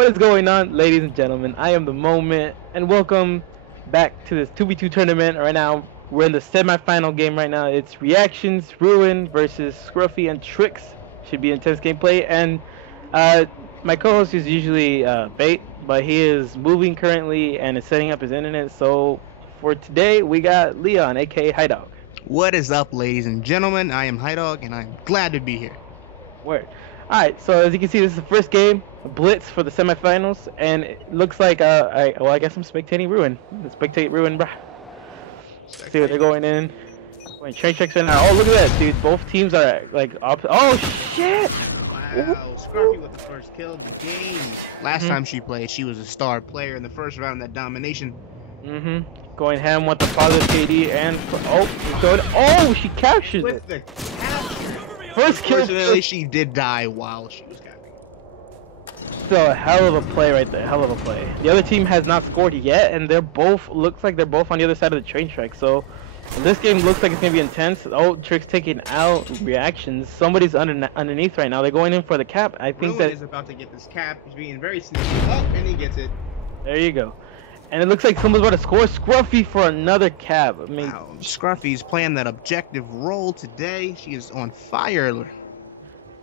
What is going on, ladies and gentlemen? I am the Moment, and welcome back to this 2v2 tournament. Right now, we're in the semi-final game right now. It's ReacTionz, Ruin versus Scruffy and Trickz. Should be intense gameplay, and my co-host is usually Bait, but he is moving currently and is setting up his internet. So for today, we got Leon, aka High Dog. What is up, ladies and gentlemen? I am High Dog, and I'm glad to be here. Word. Alright, so as you can see, this is the first game, a blitz for the semifinals, and it looks like, I guess I'm spectating Ruin. Spectate Ruin, bruh. See what they're going in. Going train checks right now. Oh, look at that, dude. Both teams are, like, oh, shit! Wow, Scruffy with the first kill of the game. Last time she played, she was a star player in the first round, that domination. Going ham with the positive KD, and, oh, she captured it. With the capture. First kill. Unfortunately, she did die while she was capping. So a hell of a play right there, hell of a play. The other team has not scored yet, and looks like they're both on the other side of the train track. So this game looks like it's gonna be intense. Oh, Trickz taking out ReacTionz. Somebody's underneath right now. They're going in for the cap. I think Ruin is about to get this cap. He's being very sneaky. Oh, and he gets it. There you go. And it looks like someone's about to score. Scruffy for another cap. I mean, wow, Scruffy's playing that objective role today. She is on fire. You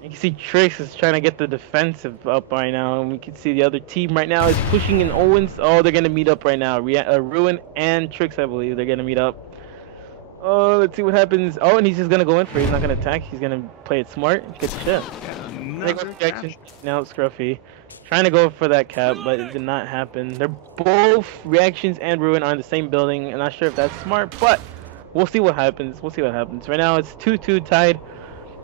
can see Trickz is trying to get the defensive up right now, and we can see the other team right now is pushing in Owens. Oh, they're gonna meet up right now. Ruin and Trickz, I believe, they're gonna meet up. Oh, let's see what happens. Oh, and he's just gonna go in for it. He's not gonna attack. He's gonna play it smart. Get the shit. Now Scruffy trying to go for that cap, but it did not happen. They're both ReacTionz and Ruin are in the same building. I'm not sure if that's smart, but we'll see what happens. We'll see what happens. Right now it's 2-2 tied.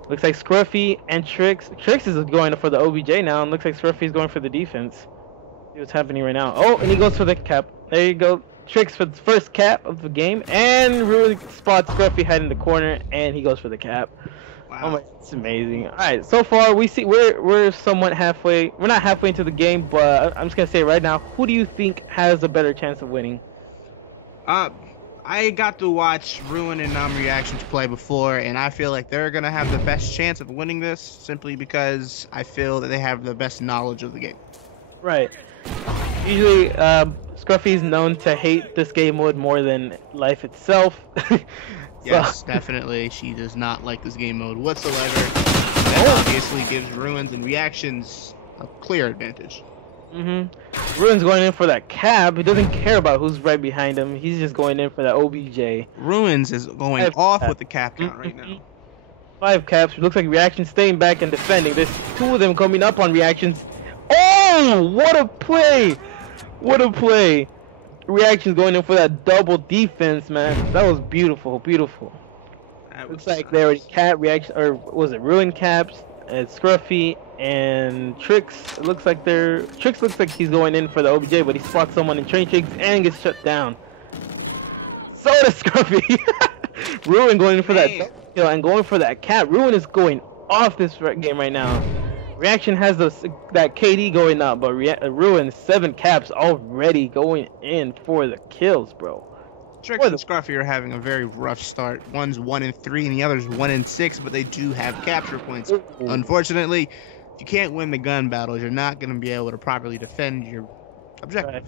Looks like Scruffy and Trickz. Trickz is going for the OBJ now, and looks like Scruffy is going for the defense. See what's happening right now. Oh, and he goes for the cap. There you go. Trickz for the first cap of the game, and Ruin spots Scruffy hiding in the corner, and he goes for the cap. Wow. Oh my, it's amazing. All right, so far we see we're somewhat halfway. We're not halfway into the game, but I'm just gonna say right now, who do you think has a better chance of winning? I got to watch Ruin and ReacTionz play before, and I feel like they're gonna have the best chance of winning this simply because I feel that they have the best knowledge of the game. Right. Usually, Scruffy is known to hate this game mode more than life itself. Yes, definitely. She does not like this game mode whatsoever. That obviously gives Ruins and ReacTionz a clear advantage. Ruin's going in for that cap. He doesn't care about who's right behind him. He's just going in for that OBJ. Ruins is going off with the cap count right now. 5 caps. Looks like ReacTionz staying back and defending. There's 2 of them coming up on ReacTionz. Oh, what a play! What a play! ReacTionz going in for that double defense, man. That was beautiful, beautiful. Looks like they already cap ReacTionz, or was it Ruin caps? It's Scruffy and Trickz. It looks like Trickz looks like he's going in for the OBJ, but he spots someone in train checks and gets shut down. So does Scruffy. Ruin going in for that kill and going for that cap. Ruin is going off this game right now. ReacTionz has that KD going up, but Ruin 7 caps already going in for the kills, bro. Trickz and Scruffy are having a very rough start. One's 1-3 and the other's 1-6, but they do have capture points. Unfortunately, if you can't win the gun battles, you're not going to be able to properly defend your objective.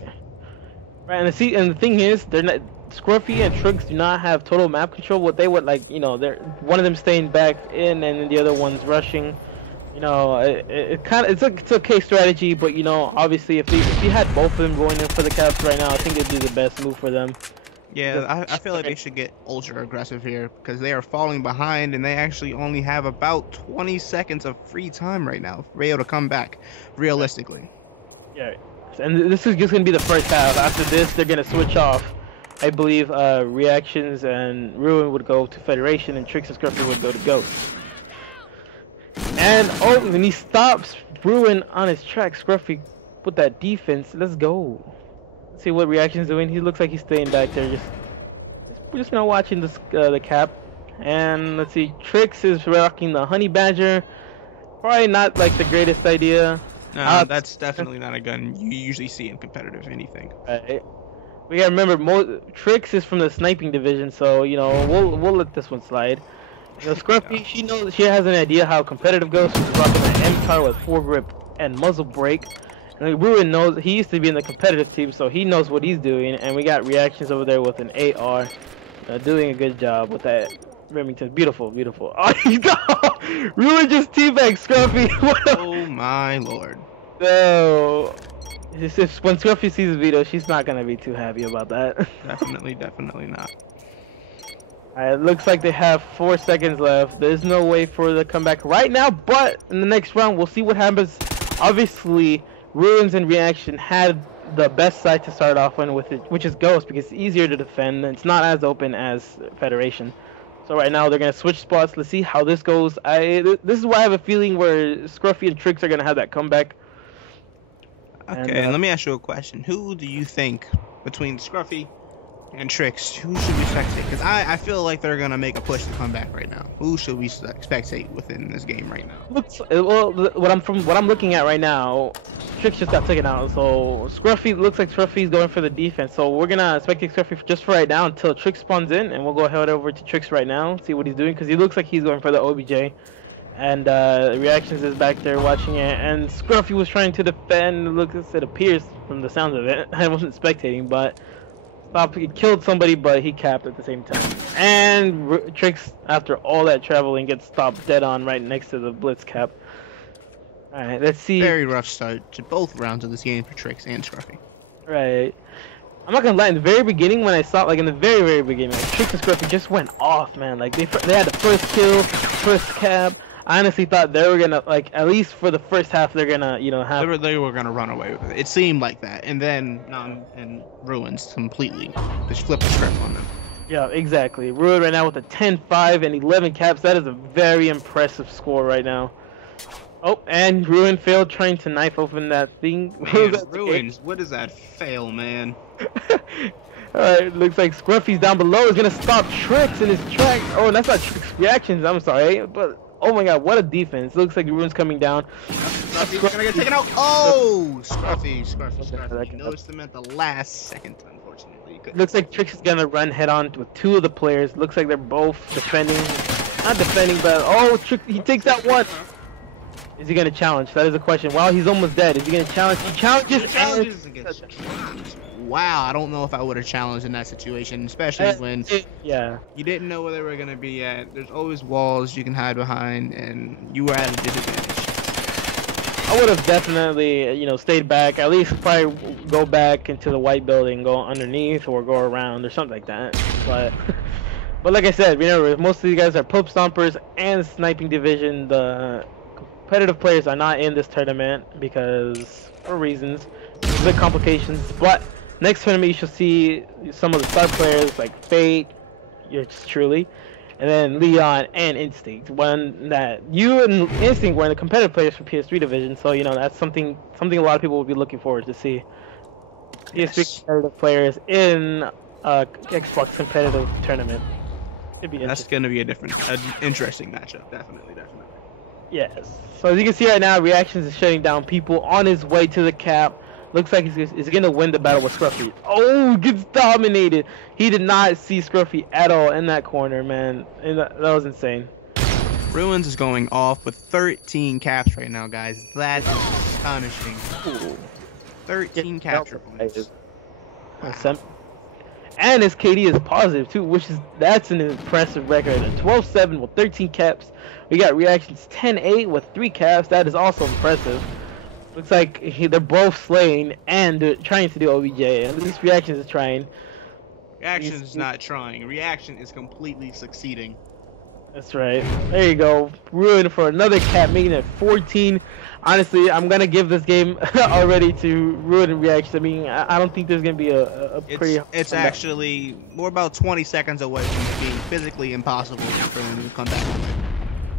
Right, and the thing is, they're not. Scruffy and Trickz do not have total map control. What they would like, you know, they're one of them staying back in, and the other one's rushing. You know, it's a okay strategy, but you know, obviously, if you had both of them going in for the caps right now, I think it'd be the best move for them. Yeah, I feel like they should get ultra aggressive here because they are falling behind, and they actually only have about 20 seconds of free time right now to be able to come back, realistically. Yeah, and this is just gonna be the first half. After this, they're gonna switch off. I believe ReacTionz and Ruin would go to Federation, and Trickz and Scruffy would go to Ghost. And when he stops Ruin on his track, Scruffy with that defense. Let's go. Let's see what ReacTionz doing. He looks like he's staying back there, we're just now watching this the cap. And let's see, Trickz is rocking the Honey Badger. Probably not like the greatest idea. No, that's definitely not a gun you usually see in competitive anything. We gotta remember, Trickz is from the sniping division, so you know we'll let this one slide. You know, Scruffy, she has an idea how competitive goes. She's rocking an M-Car with foregrip and muzzle brake. Like, Ruin knows, he used to be in the competitive team, so he knows what he's doing. And we got ReacTionz over there with an AR, doing a good job with that. Remington, beautiful, beautiful. Oh, Ruin just teabagged Scruffy. Oh my lord. No. When Scruffy sees the video, she's not gonna be too happy about that. Definitely not. Alright, it looks like they have 4 seconds left. There's no way for the comeback right now, but in the next round, we'll see what happens. Obviously, Ruins and Reaction had the best side to start off with, which is Ghost, because it's easier to defend. And it's not as open as Federation. So right now, they're going to switch spots. Let's see how this goes. This is why I have a feeling where Scruffy and Trickz are going to have that comeback. Okay, and let me ask you a question. Who do you think, between Scruffy and Trickz, who should we spectate? Because I feel like they're gonna make a push to come back right now. Who should we spectate within this game right now? Well, what I'm looking at right now, Trickz just got taken out, so Scruffy looks like Scruffy's going for the defense. So we're gonna spectate Scruffy just for right now until Trickz spawns in, and we'll go head over to Trickz right now, see what he's doing, because he looks like he's going for the OBJ. And ReacTionz is back there watching it, and Scruffy was trying to defend. Look, it appears from the sounds of it. I wasn't spectating, but he killed somebody, but he capped at the same time. And Trickz, after all that traveling, gets stopped dead on right next to the blitz cap. Alright, let's see. Very rough start to both rounds of this game for Trickz and Scruffy. Right. I'm not gonna lie, in the very beginning, when I saw, like, in the very beginning, like, Trickz and Scruffy just went off, man. Like, they had the first kill, first cap. I honestly thought they were gonna, like, at least for the first half, they're gonna, you know, have. They were gonna run away with it. It seemed like that, and then and Ruins completely just flipped the script on them. Yeah, exactly. Ruin right now with a 10-5 and 11 caps. That is a very impressive score right now. Oh, and Ruin failed trying to knife open that thing. Man, Ruins, what is that fail, man? Alright, looks like Scruffy's down below is gonna stop Trickz in his track. Oh, that's not Trickz ReacTionz, I'm sorry, but. Oh my god, what a defense. Looks like Ruin's coming down. Scruffy's gonna get taken out. Oh! Scruffy. He noticed him at the last second, unfortunately. Looks like Trickz is gonna run head on with 2 of the players. Looks like they're both defending. Not defending, but oh, he takes that one. Is he gonna challenge? That is the question. Wow, he's almost dead. Is he gonna challenge? He challenges. Wow, I don't know if I would have challenged in that situation, especially when you didn't know where they were going to be at. There's always walls you can hide behind, and you were at a disadvantage. I would have definitely, you know, stayed back. At least probably go back into the white building, go underneath, or go around, or something like that. But like I said, remember, most of these guys are Pope Stompers and Sniping Division. The competitive players are not in this tournament because, for reasons, big complications, but next tournament you shall see some of the star players like Fate, yours truly, and then Leon and Instinct. One that you and Instinct were the competitive players for PS3 division, so you know that's something a lot of people will be looking forward to see. PS3 competitive players in Xbox competitive tournament. That's gonna be an interesting matchup, definitely. Yes. So as you can see right now, ReacTionz is shutting down people on his way to the cap. Looks like he's gonna win the battle with Scruffy. Oh, gets dominated. He did not see Scruffy at all in that corner, man. And that was insane. Ruins is going off with 13 caps right now, guys. That's astonishing. Ooh. 13 capture points. Wow. And his KD is positive too, that's an impressive record. 12-7 with 13 caps. We got ReacTionz 10-8 with 3 caps. That is also impressive. Looks like they're both slaying and trying to do OBJ. At least ReacTionz is trying. ReacTionz is not trying. Reaction is completely succeeding. That's right. There you go. Ruin for another cap, making it 14. Honestly, I'm gonna give this game already to Ruin and ReacTionz. I mean, I don't think there's gonna be a pretty. It's actually more about 20 seconds away from being physically impossible for them to come back.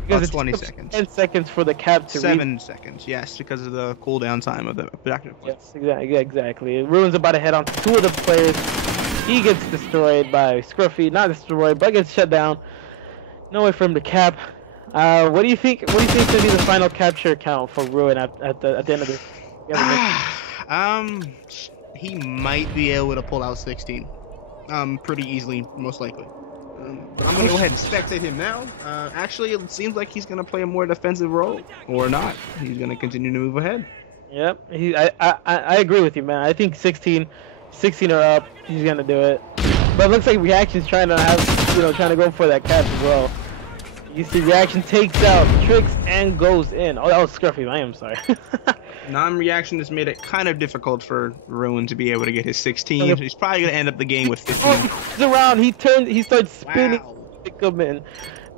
Because it's 20 seconds. 10 seconds for the cap to 7 seconds, yes, because of the cooldown time of the productive. Yes, exactly. Ruin's about to head on to 2 of the players. He gets destroyed by Scruffy. Not destroyed, but gets shut down. No way for him to cap. What do you think? What do you think is gonna be the final capture count for Ruin at the end of this? He might be able to pull out 16. Pretty easily, most likely. But I'm gonna go ahead and spectate him now. Actually, it seems like he's gonna play a more defensive role, or not. He's gonna continue to move ahead. Yep. I agree with you, man. I think 16 or up, he's gonna do it. But it looks like ReacTionz trying to trying to go for that catch as well. You see, ReacTionz takes out Trickz and goes in. Oh, that was Scruffy. I am sorry. Non-reaction has made it kind of difficult for Ruin to be able to get his 16. He's probably gonna end up the game with 15. Oh, he's around. He starts spinning. Wow. Pick him in.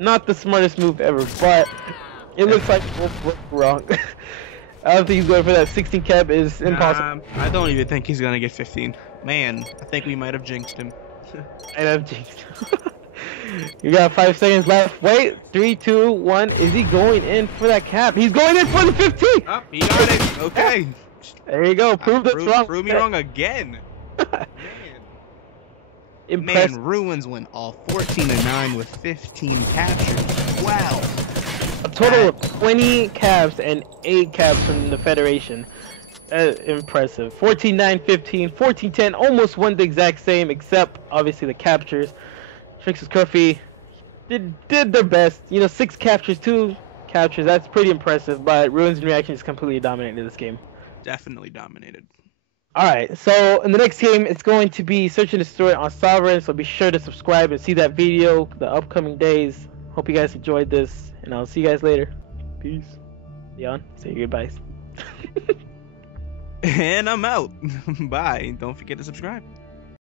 Not the smartest move ever, but it looks like we're wrong. I don't think he's going for that 16 cap. Is impossible. I don't even think he's gonna get 15. Man, I think we might have jinxed him. I have jinxed. You got 5 seconds left. Wait, 3, 2, 1. Is he going in for that cap? He's going in for the 15. Oh, he got it. Okay. There you go. Prove us wrong. Prove me wrong again. Impressive. Man, Ruins went all 14-9 with 15 captures. Wow. A total of 20 caps and 8 caps from the Federation. Impressive. 14-9, 15, 14-10. Almost won the exact same, except obviously the captures. Trickz and Scruffy did their best. 6 captures, 2 captures. That's pretty impressive. But Ruins and ReacTionz completely dominated this game. Definitely dominated. Alright, so in the next game, it's going to be Search and Destroy on Sovereign, so be sure to subscribe and see that video the upcoming days. Hope you guys enjoyed this, and I'll see you guys later. Peace. Leon, say your goodbyes. And I'm out. Bye. Don't forget to subscribe.